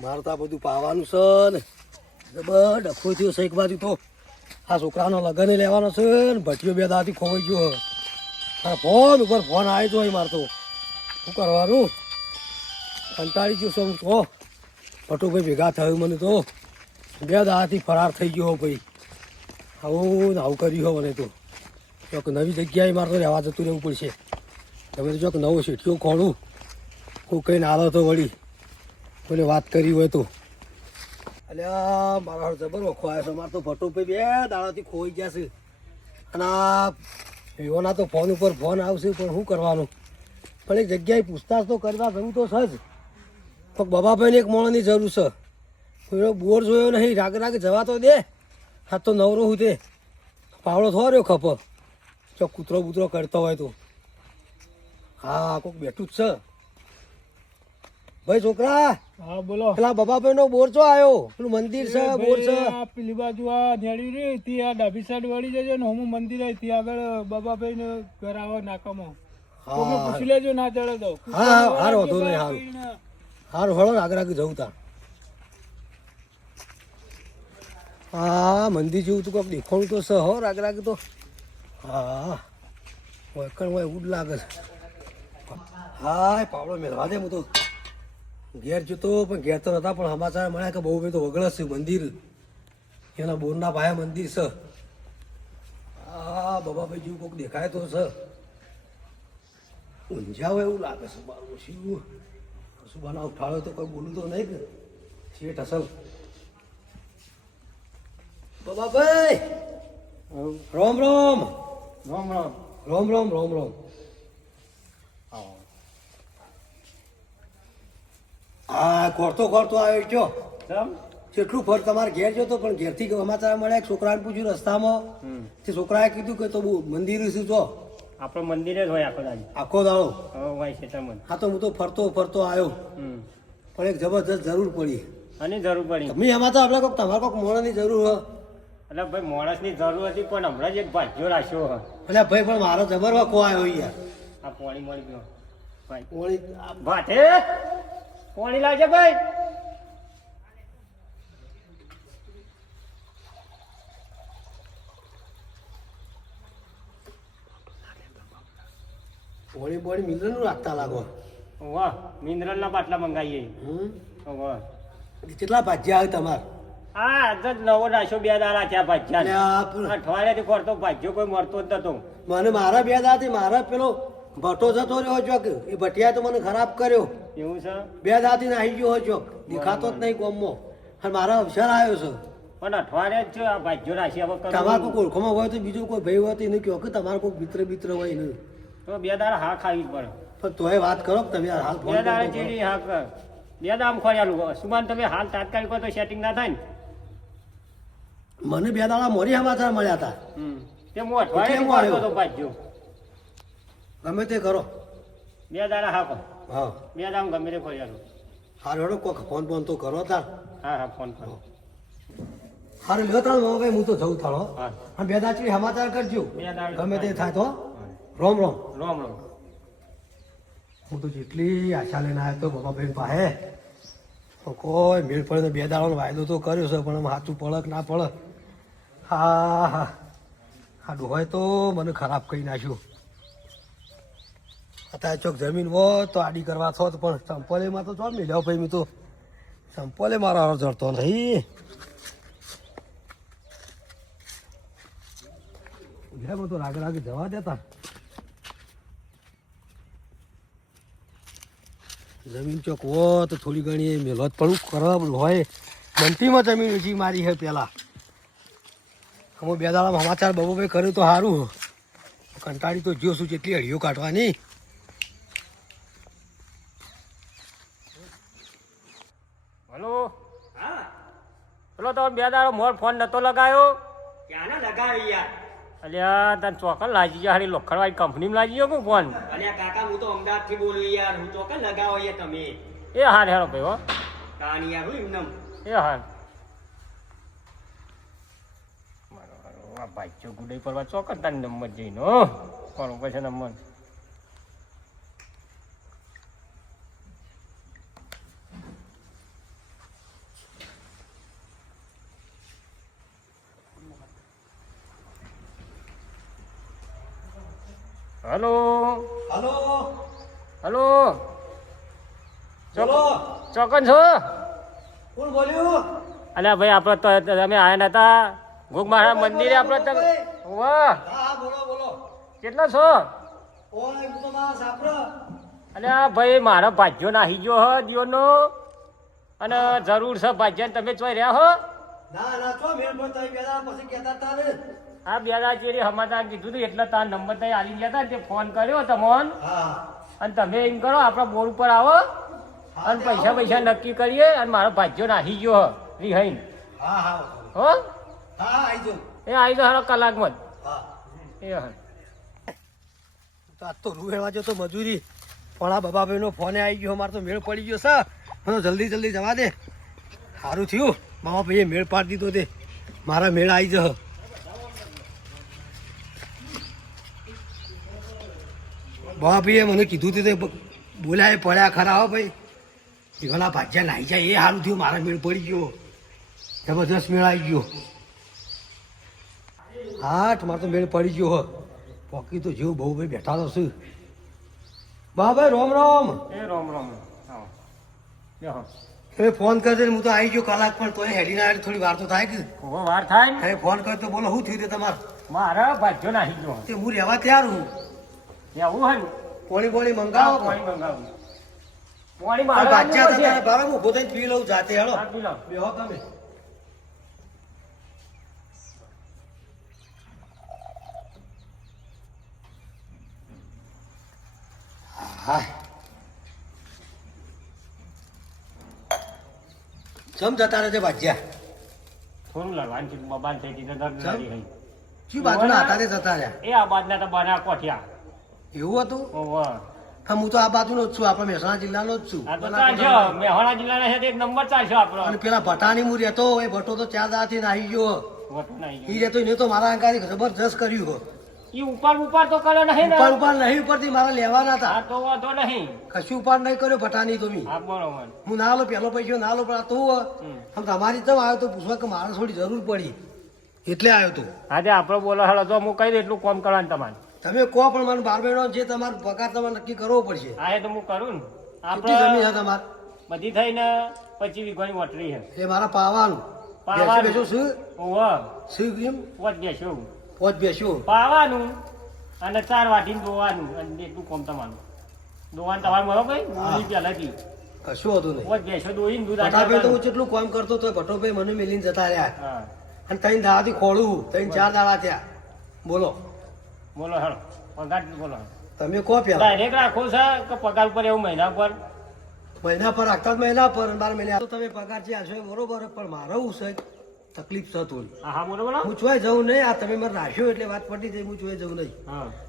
મારે તો બધું પાવાનું છે ને. જબર, ડખો થયો છે એક બાજુ તો. આ છોકરાનો લગ્ન લેવાનો છે ને ભટીઓ બે દાદી ખોવાઈ ગયો હા ફોન ઉપર ફોન આવી તો મારે તો. શું કરવાનું? કંટાળી ગયો છું તો. ભટુભાઈ ભેગા થયું મને તો. બે દાથી ફરાર થઈ ગયો ભાઈ. આવું આવું કર્યું હો મને તો. નવી જગ્યાએ મારે તો રહેવા જતું રહેવું પડશે. તમે તો ચોક નવો શેઠિયો ખોડું કોઈ કઈ નાલો તો વળી. કોઈને વાત કરી હોય તો. અલ્યા મારા જબર ઓખો આવ્યો છે. મારે તો ભટુભાઈ બે દાડાથી ખોઈ ગયા છે. અને એઓના તો ફોન ઉપર ફોન આવશે, પણ શું કરવાનું? પણ એક જગ્યાએ પૂછતાછ તો કરવા જવું તો છે જ. પણ બાબાભાઈને એક મોણાની જરૂર છે. એનો બોર જોયો નહીં, રાગ રાગ જવા તો દે. હા તો નવરો હું તે. પાવડો થો રહ્યો ખપ. જો કૂતરો બૂતરો કરતો હોય તો. હા કોઈક બેઠું જ છે. ભાઈ છોકરા હા બોલો. પેલા બબાભાઈ નો બોરચો આવ્યો પેલું મંદિર છે બોર છે. પેલી બાજુ આ નેડી રે તી આ ડાબી સાઈડ વળી જજો ને હું મંદિર આવી ત્યાં આગળ બાબાભાઈ ને ઘર આવો નાકામાં. પૂછી લેજો ના ચડે તો. હા, હા, હારો વાંધો નહીં, હારું. હારું હળો રાગ રાગ જવું તા હા મંદિર જેવું તો કોઈક દેખાણું તો છે હો રાગ રાગ તો. હા વળકણ હોય એવું જ લાગે છે. હા પાવડો મેળવા દે હું તો ઘેર જતો પણ ઘેર તો નતા પણ સમાચાર મળ્યા કે બહુ બધું વગળસ છે મંદિર. એના બોરના ભાયા મંદિર છે. હા બાબાભાઈ જેવું કોઈક દેખાય તો છે. ઊંઝાવ એવું લાગે છે મારું શું કશું બનાવ ઉઠાડ્યો તો કોઈ બોલું તો નહીં કે. શેઠ અસલ. બાબાભાઈ! રોમ રોમ. રામ રામ. રોમ રોમ રોમ રોમ. હા ખોરતો ખોરતો આવ્યો છો જેટલું ફર તમારે ઘેર જતો પણ ઘેરથી સમાચાર મળ્યા એક છોકરાને પૂછ્યું રસ્તામાં. તે છોકરાએ કીધું કે તો મંદિર શું છો આપણો મંદિર જ હોય આખો દાડી. આખો દાડો. હોય છે હા તો હું તો ફરતો ફરતો આવ્યો. પણ એક જબરજસ્ત જરૂર પડી. અને જરૂર પડી. ગમે એમાં તો આપણે કોઈક તમારે કોઈક મોણસની જરૂર હોય. એટલે ભાઈ મોણસની જરૂર હતી પણ હમણાં જ એક ભાજ્યો રાખ્યો એટલે ભાઈ પણ મારો જબર વાકો આવ્યો યાર. આ પાણી મળી ગયો. ભાઈ. પોણી ભાટે પાણી લાવજે ભાઈ. ઓળી બોળી મિલરનું રાખતા લાગો. વાહ મિનરલના બાટલા મંગાવીએ વાહ કેટલા ભાજ્યા આવે તમારે? હા આજ જ નવો નાશો બે દાડા અને ભાજ્યા અઠવાડિયાથી ખોરતો ભાજ્યો કોઈ મળતો જ નતો. મને મારા બે દાથી મારા પેલો ભટ્ટો જતો રહ્યો ચોક એ ભટિયા તો મને ખરાબ કર્યો. એવું છે? બે દાથી નાહી ગયો હોય ચોક દેખાતો જ નહીં ગોમો. અને મારા અવસર આવ્યો છે. પણ અઠવાડિયે જ છે આ ભાજ્યો રાખી હવે તમારે કોઈ ઓળખમાં હોય તો બીજો કોઈ ભાઈ હોય તો એને કહો કે તમારે કોઈ મિત્ર મિત્ર હોય નહીં તો બે દાડા હા ખાવી પડે. પણ તોય વાત કરો તમે હાલ બે દાડા જેવી. હા કર બે દામ ખોયાલું સુમાન તમે હાલ તાત્કાલિક હોય તો સેટિંગ ના થાય ને. મને બે દાડા મોરી સમાચાર મળ્યા હતા. તે હું અઠવાડિયે. તો ભાજ્યો ગમે તે કરો. બે દાડા હા કર હા. બે દાડા ગમે તે ખોયાલું હારું હેડો કોક ફોન ફોન તો કરો તાર. હા હા ફોન કરો હારું લ્યો તાર મામા ભાઈ હું તો જઉં થાળો હા. અને બે દાચી સમાચાર કરજો. ગમે તે થાય તો. રોમ રોમ. રોમ રોમ. હું તો જેટલી આશા લઈને આવ્યો તો બાબાભાઈ પાસે. કોઈ મેળ પડે તો બે દાડાનો વાયદો તો કર્યો છે પણ સાચું પડક ના પડે હા હા. હા ડોહાય તો મને ખરાબ કહી નાખ્યું. અત્યારે ચોક જમીન હો તો આડી કરવા થોત પણ ચંપલેમાં તો ચો મેળ્યો ભાઈ, મેં તો ચંપલે મારો હારો જડતો નહીં. ઘેરમાં તો રાગ રાગ જવા દેતા. જમીન ચોક હો તો થોડી ઘણી મેલત પણ કરવા હોય. બનતીમાં જમીન ઊંચી મારી છે પેલા. અમે બે દાડા સમાચાર બબુભાઈ કર્યું તો સારું. કંટાળી તો જ્યો શું જેટલી અડીઓ કાઢવાની હલો પેલો તો બે દાડો મોર ફોન નતો લગાયો. ક્યાંના લગાવી યાર? અલ્યા તને ચોકન લાગી ગયો હારી લોખંડવાળી કંપનીમાં લાગી ગયો કે ફોન? અને કાકા હું તો અમદાવાદ બોલું યાર. હું તો લગાવો યાર તમે. એ હાર હેરો ભાઈ હો. યાર એ હાર આ ભાઈચો ગુડાઈ પરવા ચોકન તારી નંબર જઈને હો. કોણ પછી નંબર? હલો. હલો. હલો. ચલો ચોકન છો? કોણ બોલ્યું? અલ્યા ભાઈ આપણે તો તમે આયા નતા. ઘોગ મારા મંદિરે આપણે તમે વાહ. હા બોલો બોલો. કેટલા છો? ઓય હું તો માં સાપરો. અલ્યા ભાઈ મારો ભાજ્યો નાહી ગયો હ દિયોનો. અને જરૂર છે ભાજ્યા તમે ચોઈ રહ્યા હો? ના ના તો મેલ પર તમે પેલા પછી કહેતા હતા ને આ બે દાડા ચેરી સમાચાર કીધું હતું એટલે તાર નંબર ત્યાં આલી ગયા હતા તે ફોન કર્યો તમોન અને તમે એમ કરો આપણા બોર ઉપર આવો. અને પૈસા પૈસા નક્કી કરીએ અને મારો ભાજ્યો નાહી ગયો હ રિહાઈન હા હા હો? હા હા આવી જાઉં એ આવી તો હારો કલાકમાં એ હા. તો આજ તો રૂ હેવા તો મજૂરી. પણ આ બાબાભાઈનો ફોને આવી ગયો મારે તો મેળ પડી ગયો સર મને તો જલ્દી જલ્દી જવા દે. સારું થયું. મામા ભાઈએ મેળ પાડી દીધો તે. મારા મેળ આવી જશે બાબાભાઈએ મને કીધું હતું તે બ- પડ્યા ખરા હો ભાઈ. એવાના ભાજ્યા નાહી જાય એ સારું થયું મારા મેળ પડી ગયો. જબરદસ્ત મેળ આવી ગયો. હા મારે તો મેળ પડી ગયો હો. પોકી તો જેવું બહુ ભાઈ બેઠા તો છું. બા ભાઈ રોમ રોમ. એ રોમ રોમ. હવે ફોન કરજો હું તો આવી ગયો કલાક પણ તોય હેડી ના થોડી વાર તો થાય કે. વાર થાય ફોન કરતો તો બોલો શું થયું તમારે? મારા ભાજ્યો નાહી ગયો. તે હું રહેવા તૈયાર હું? એવું હોય ને? પોણી પોણી મંગાવો પાણી મંગાવો. પડશે. બારા હું ઊભો પી લઉં જાતે હેડો. પી લો. બેહો તમે. જમ જતા રહેજે ભાજ્યા? થોડું લડવાનું છે બબાન થઈ ગઈ દર્દ. શું બાજુના હતા જતા રહ્યા? એ આ બાજના તો બના કોઠિયા. એવું હતું. હા હું તો આ બાજુનો જ છું આપણે મહેસાણા જિલ્લાનો જ છું. મહેસાણા જિલ્લાના છે એક નંબર ચાલશે આપણો. અને પેલા ભટાની હું રહેતો એ ભટ્ટો તો ચાર દાથી નાહી ગયો. એ રહેતો એને તો મારા અંગારી જબરજસ્ત કર્યું હો ઈ ઉપર ઉપર તો કર્યો નહીં ને. ઉપાડ ઉપાડ નહીં ઉપરથી મારે લેવાના હતા. તો વાંધો નહીં. કશું ઉપાડ નહીં કર્યો ભટાની તો હું ના લો પેલો પૈસો ના લો પણ આ તો આમ તમારી તો આવ્યો તો પૂછવા કે મારે થોડી જરૂર પડી. એટલે આવ્યો તો. આજે આપણો બોલો હળો તો હું કહી દઉં એટલું કોમ કરવાનું તમારે. તમે કહો પણ મારું બાર મહિનો જે તમારો પગાર તમારે નક્કી કરવો પડશે. હા એ તો હું કરું ને. કેટલી જમીન છે આપણે તમારે? બધી થઈને પછી વીઘોની વટરી છે. એ મારા પાવાનું. પાવાનું. બેસો શું? ઓહ. શું કેમ? પોચ બેસો. પોચ બેસો. પાવાનું અને ચાર વાટીને દોવાનું અને એટલું કોમ તમારું. દોવાનું તમારે મળો ભાઈ મૂલી પહેલાથી. કશું હતું નહીં. બેસો દોઈને દૂધ ભટ્ટાભાઈ તો હું. જેટલું કોમ કરતો તો ભટ્ટોભાઈ મને મેલીને જતા રહ્યા. અને ત્રણ દાવાથી ખોળું ત્રણ ચાર દાવા થયા. બોલો. બોલો હેડો પગાર બોલો તમે કો પેલા. ડાયરેક્ટ રાખો છે કે પગાર પર એવું મહિના પર? મહિના પર રાખતા જ મહિના પર બાર મહિના. તો તમે પગાર છે આ છે બરોબર પણ મારો છે તકલીફ થતું હા બોલો બોલો. હું ચોય જવું નહીં. આ તમે મને રાખ્યો એટલે વાત પડી જાય હું ચોય જવું નહીં.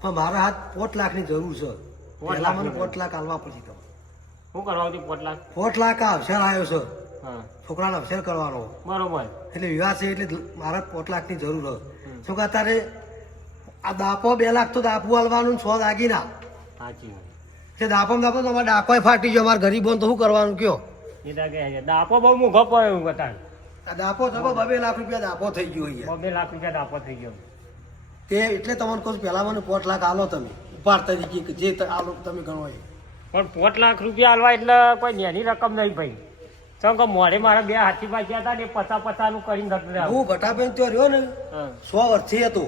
પણ મારા હાથ પોટ લાખની જરૂર છે. પહેલા મને પોટ લાખ આલવા પડશે તમે. શું કરવા પોટ લાખ? પોટ લાખ આ અવસર આવ્યો છે. છોકરાને અવસર કરવાનો. બરોબર. એટલે વિવાહ છે એટલે મારા પોટ લાખની જરૂર છે. શું કે તારે આ દાપો બે લાખ તો દાપુ હાલવાનું ને સો સાચી વાત. તે દાપમ દાપો તો અમારે ડાકોય ફાટી ગયો અમારા ગરીબો તો શું કરવાનું કયો? દાપો બહુ મોઘો પડે એવું બતાવે. આ દાપો થકો બબે લાખ રૂપિયા દાપો થઈ ગયો અહીંયા. બે લાખ રૂપિયા દાપો થઈ ગયો. તે એટલે તમને કહું પહેલા મને પોટ લાખ આલો તમે ઉપાડ તરીકે કે જે આલો તમે ગણો એ. પણ પોટ લાખ રૂપિયા આલવા એટલે કોઈ નેની રકમ નહીં ભાઈ. ચમ કે મોડે મારા બે હાથી બાજ્યા હતા ને પચાસ પચાનું કરીને હું ભટાબેન તો રહ્યો ને સો વર્ષથી હતો.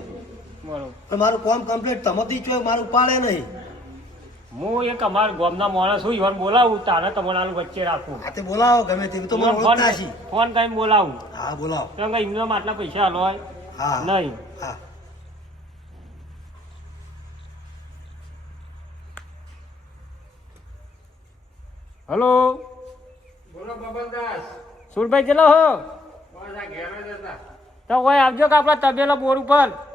પણ મારું કોમ કમ્પ્લીટ તમારી છો મારું ઉપાડે નહીં. હું એક અમારા ગામના માણસ હું ઈવન બોલાવું તારે તમારા વચ્ચે રાખું આ તે બોલાવો ગમે તે તો મને ફોન ઓળખતા છી ફોન કરીને બોલાવું. હા બોલાવો. કેમ કે એમને આટલા પૈસા આલો હોય? હા નહીં. હા. હલો? બોલો બબલદાસ. સુરભાઈ ચલો હો. બસ આ ઘેર જ હતા. તો કોઈ આવજો કે આપણા તબેલા બોર ઉપર? હું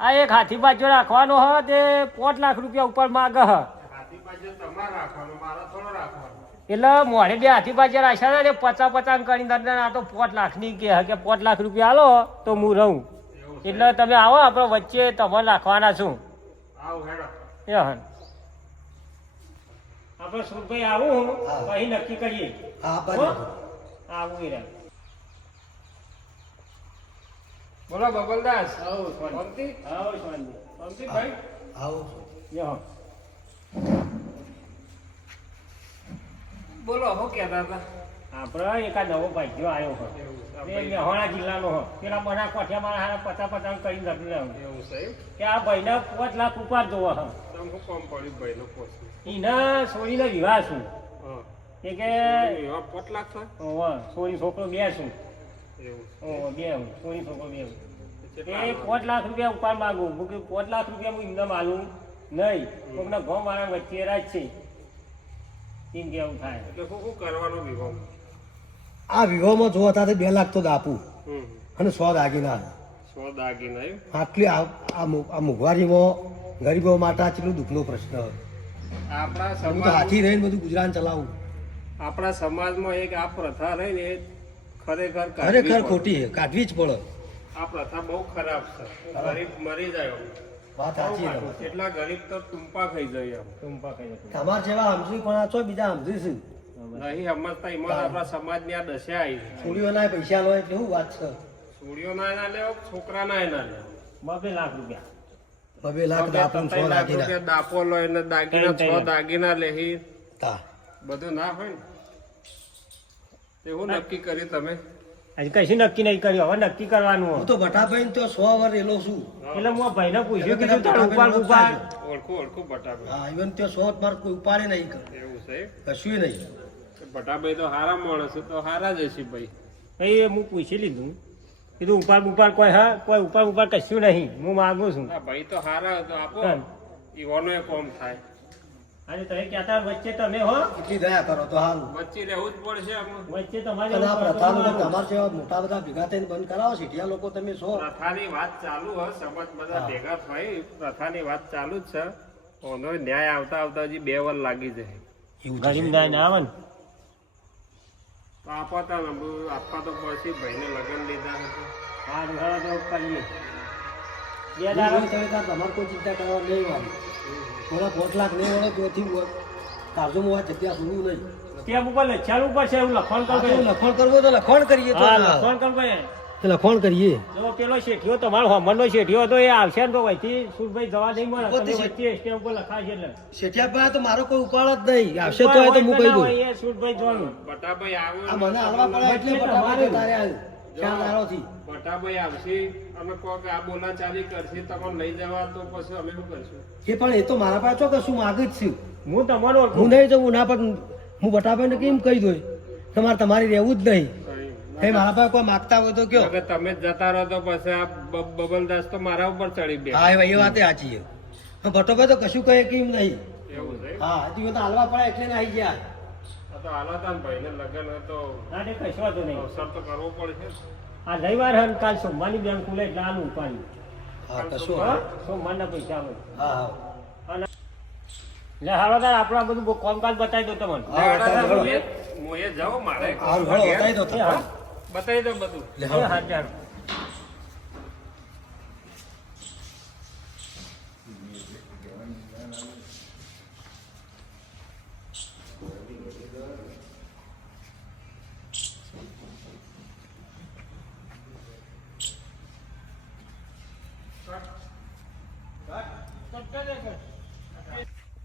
આ એક હાથી બાજુ રાખવાનો હ તે પાંચ લાખ રૂપિયા ઉપર માગ હ. હાથી પાછળ તમારે રાખવાનું મારે થોડો રાખવાનો. એટલે મોડે બે હાથી બાજુ રાખ્યા હતા તે પચાસ પચાસ કરીને અંદર આ તો પાંચ લાખની કે હે કે પાંચ લાખ રૂપિયા આલો તો હું રહું. એટલે તમે આવો આપણે વચ્ચે તમે રાખવાના છું. આવ હેડો. એ હન આપણે સુરભાઈ આવું હા. પછી નક્કી કરીએ. આવું એ રહે બોલો બબલદાસ. હવ શાંતિ? હવ શાંતિ. શાંતિ ભાઈ? આવો. બોલો હો કહેતા હતા આપણે એક આ નવો ભાગ્યો આવ્યો હોય. એ મહેસાણા જિલ્લાનો હોય. પેલા બધા કોઠિયા મારા હારા પચાસ પચાસ કરી નથી લેવું એવું છે કે આ ભાઈને પાંચ લાખ ઉપર જોવો હા તમને કામ પડ્યું ભાઈનો એના છોડીને વિવાહ છું. હા. એ કે પાંચ લાખ થાય? છોકરો બે છું. એવું. બે હું છોડી છોકરો બે એ પાંચ લાખ રૂપિયા ઉપર માગું. હું કીધું પાંચ લાખ રૂપિયા હું ઇન્દમ આલું નહીં. કોકના ઘઉં મારા વચ્ચે રાજ છે. એમ કેવું થાય. એટલે શું શું કરવાનું વિવાહ? આ વિવાહમાં જો હતા બે લાખ તો દાપું હમ. અને સો દાગીના સો દાગીના આટલી આ આ મો- આ મોંઘવારીમાં ગરીબો માટે આ કેટલું દુઃખનો પ્રશ્ન આપણા હું તો સમાજ હાથી રહીને બધું ગુજરાન ચલાવું. આપણા સમાજમાં એક આ પ્રથા રહી ને એ ખરેખર ખરેખર ખોટી છે કાઢવી જ પડે. આ પ્રથા બહુ ખરાબ છે. ગરીબ મરી જાય. વાત સાચી છે. કેટલા ગરીબ તો ટુંપા ખાઈ જાય એમ. ટૂંપા કહી જાય. તમાર જેવા સમજી પણ આ છો બીજા સમજી છે નહીં સમજતા એમાં આપણા સમાજની આ દશા આવી છોડીઓના પૈસા લો એટલે શું વાત છે? છોડીઓ ના ના લેવો છોકરા ના ના લેવો બબે લાખ રૂપિયા. બબે લાખ દાપું સો દાગીના. દાપો લો એને દાગીના છ દાગીના લેહી. તા. બધું ના હોય ને? તે હું નક્કી કર્યું તમે. હજી કશું નક્કી નહીં કર્યું. હવે નક્કી કરવાનું. હું હોય. તો ભટાભાઈ તો સો વર રેલો છું. એટલે હું ભાઈ ભાઈને પૂછ્યું કીધું તારું ઉપાડ ઉપાડ. ઓળખું ઓળખું બટાભાઈ. હા ઇવન ત્યાં સો માર કોઈ ઉપાડે નહીં એવું છે? કશું નહીં. બટાભાઈ તો હારા માણસ તો હારા જ હશે ભાઈ. ભાઈ હું પૂછી લીધું. કીધું ઉપાડ ઉપાડ કોઈ હા કોઈ ઉપાડ ઉપાડ કશું નહીં. હું માગું છું. ભાઈ તો હારા તો આપો. ઈવાનો એ કોમ થાય. આજે તમે કહેતા વચ્ચે તમે હો. એટલી દયા કરો તો હાલ વચ્ચે રહેવું જ પડશે વચ્ચે તમારે અને આ પ્રથાનું તો તમાર જેવા મોટા બધા ભેગા થઈને બંધ કરાવો સિટિયા લોકો તમે છો. પ્રથાની વાત ચાલુ હો સમાજ બધા ભેગા થઈ પ્રથાની વાત ચાલુ જ છે. ઓનો ન્યાય આવતા આવતા હજી બે વાર લાગી જાય. એવું ગરીબ થશે. દાય ને આવે ને. તો આપતા ને બધું આપવા તો પડશે ભાઈને લગ્ન લીધા હતા હા ઘણા તો કરીએ. તમારે કોઈ ચિંતા કરવા નહીં વાળી મને પાંચ લાખ નહીં વળે ત્યાંથી કાળજો માં જગ્યા સુવું નહીં. સ્ટેપ ઉપર લખ્યાલ ઉપર છે એવું લખણ કરવું લખણ કરવું તો લખણ કરીએ તો હા. લખણ કરવું તો લખણ કરીએ. જો પેલો શેઠિયો તમારો હમણનો શેઠિયો હતો એ આવશે ને તો વહીથી સુરભાઈ જવા નહીં મળે તમે વચ્ચે સ્ટેપ ઉપર લખાશે એટલે. શેઠિયાભાઈ તો મારો કોઈ ઉપાડ જ નહીં. આવશે તો હું કહી દઉં. એ સુરભાઈ જવાનું. બટાભાઈ આવ્યો મને આવવા પડે એટલે તમારે. તારે આવ્યું આવશે અમે આ બોલા ચાલી કરશે તમને લઈ જવા તો પછી અમે શું કરશું? એ પણ એ તો મારા પાસે ચોક્કસ માગ જ છું. હું તમારો હું નહીં જવું ના પણ હું બટાભાઈને કેમ કહી દઉં? તમારે તમારી રહેવું જ નહીં. એ મારા પાસે કોઈ માગતા હોય તો કયો. અગર તમે જતા રહો તો પછી આ બબલદાસ તો મારા ઉપર ચડી બે હા એ વાત સાચી છે. ભટ્ટોભાઈ તો કશું કહે કેમ નહીં? હા હજી તો હાલવા પડે એટલે આવી ગયા. તો હાલો ભાઈને લગ્ન તો ના તે કશો વાંધો નહીં. અવસર તો કરવો પડશે. આ રવિવાર હન કાલ સોમવારની બેંક ખુલે એટલે આનું ઉપાડ્યું હા કશું હો? હા? સોમવારના પૈસા આવે હા અને લે હાલો તાર આપણે બધું બહુ કામકાજ બતાવી દો તમને. હા બતાવી દો. હું એ જાઉં મારે. બતાવી દો હા બતાવી દો બધું. લે, હાલો.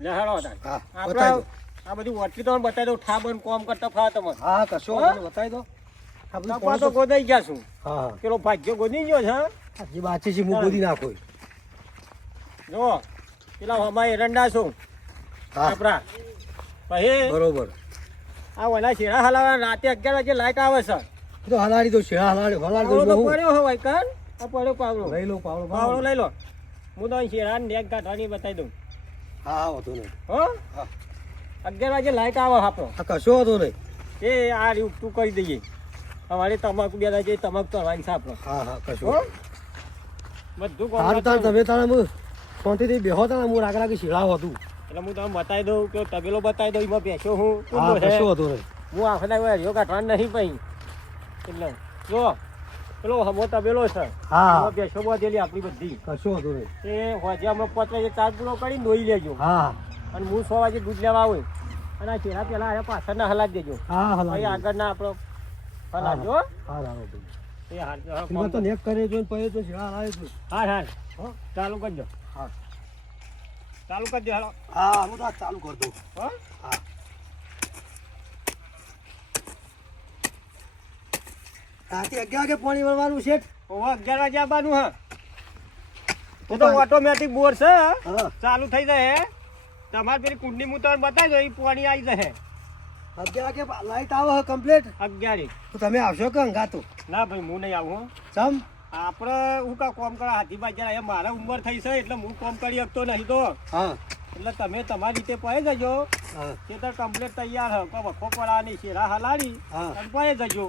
હા આપણે આ બધું વટકી તમને બતાવી દઉં ઠા કોમ કરતા ફા તમને. હા હા કશો બતાવી દો. આ તો ગોદાઈ ગયા છું. હા પેલો ભાગ્યો ગોદી ગયો છે? જે બાચી છે હું ગોદી નાખો જો પેલા અમારે એરંડા છું આપણા. પછી બરોબર. આ વલા શેરા હલાવા રાતે અગિયાર વાગે લાઈટ આવે છે. તો હલાડી દો છે હલાડી હલાડી દો પડ્યો હોય કાન આ પડ્યો પાવડો. લઈ લો પાવડો પાવડો પાવડો. લઈ લો. હું તો શેરા ને નેક કાઢવાની બતાવી દઉં. હા વાંધો નહીં. હો. અગિયાર વાગે લાઈટ આવે આપણો. કશો વાંધો નહીં. એ આ રહ્યું તું કરી દઈએ. અમારે તમાકુ બે દાજે તમાકુ કરવાની છે આપણો. હા હા કશો બધું કોણ તાર તમે તારા હું શાંતિથી બેહો તારા હું રાગ રાગી શીળાવ હતું એટલે હું તમને બતાવી દઉં કે તબેલો બતાવી દઉં એમાં બેસ્યો હું. હા કશો વાંધો નહીં. હું આખો દાડો કાઢવાનો નહીં પછી એટલે જો. પેલો હમોતા બેલો છે. હા. બેસો બધેલી આપણી બધી. કશો હતો એ હોજે અમે પાંચ વાગે ચાર પૂરો કરીને ધોઈ લેજો. હા. અને હું સો વાગે દૂધ લેવા આવું. અને આ ચેરા પેલા આયા પાછળના હલાદ દેજો. હા પછી આગળ આગળના આપણો હલાદજો હા. હા હા એ તો નેક કરે ને તો છે. હાર હાર ચાલુ કરજો. હા. ચાલુ કરી દે હાલો. હા હું તો ચાલુ કરી દઉં. હો. હા. રાતે અગિયાર વાગે પાણી વળવાનું છે. ઓવા અગિયાર વાગે આવવાનું હા. તો તો ઓટોમેટિક બોર છે હા. ચાલુ થઈ જાય તમારે પેલી કુંડની મૂતર બતાવી દો એ પાણી આવી જશે. અગિયાર વાગે લાઈટ આવે કમ્પ્લીટ અગિયારે. તો તમે આવશો કે અંગાતો? ના ભાઈ હું નહીં આવું હો. ચમ? આપણે હું કા કોમ કરવા હાથી એ મારે ઉંમર થઈ છે એટલે હું કોમ કરી શકતો નહીં તો. હા. એટલે તમે તમારી રીતે પહી જજો. તે ખેતર કમ્પ્લીટ તૈયાર હ. વખો પડાની શેરા હલાડી હા. અને પહી જજો.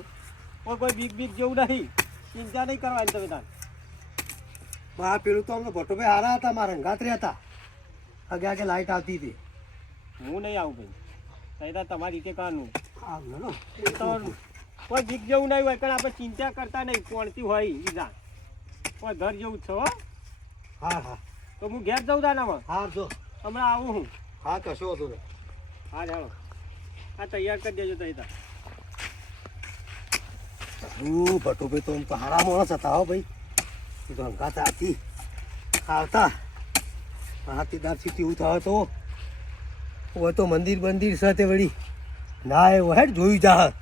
કોઈ કોઈ બીક બીક જેવું નહીં. ચિંતા નહીં કરવાની તમે તાર. આ પેલું તો અમને ભટ્ટોભાઈ હારા હતા મારા ગાત્રે હતા. આગે આગે લાઈટ આવતી હતી. હું નહીં આવું ભાઈ. તૈયાર તમારી રીતે કાનું હા કોઈ બીક જેવું નહીં હોય કારણ આપણે ચિંતા કરતા નહીં. કોણતી હોય બીજા કોઈ ઘર જેવું છો હો. હા હા. તો હું ઘેર જઉં તાનામાં હા જો. હમણાં આવું હું. હા કશો હતું હા ચાલો. આ તૈયાર કરી દેજો તૈયાર હું ભટ્ટોભાઈ તો આમ તો હારા માણસ હતા હો ભાઈ. એ તો હંગાત હતી આવતા. હાથીદારથી એવું થાય તો હોય તો મંદિર મંદિર સાથે વળી. ના એવું હેડ જોયું જા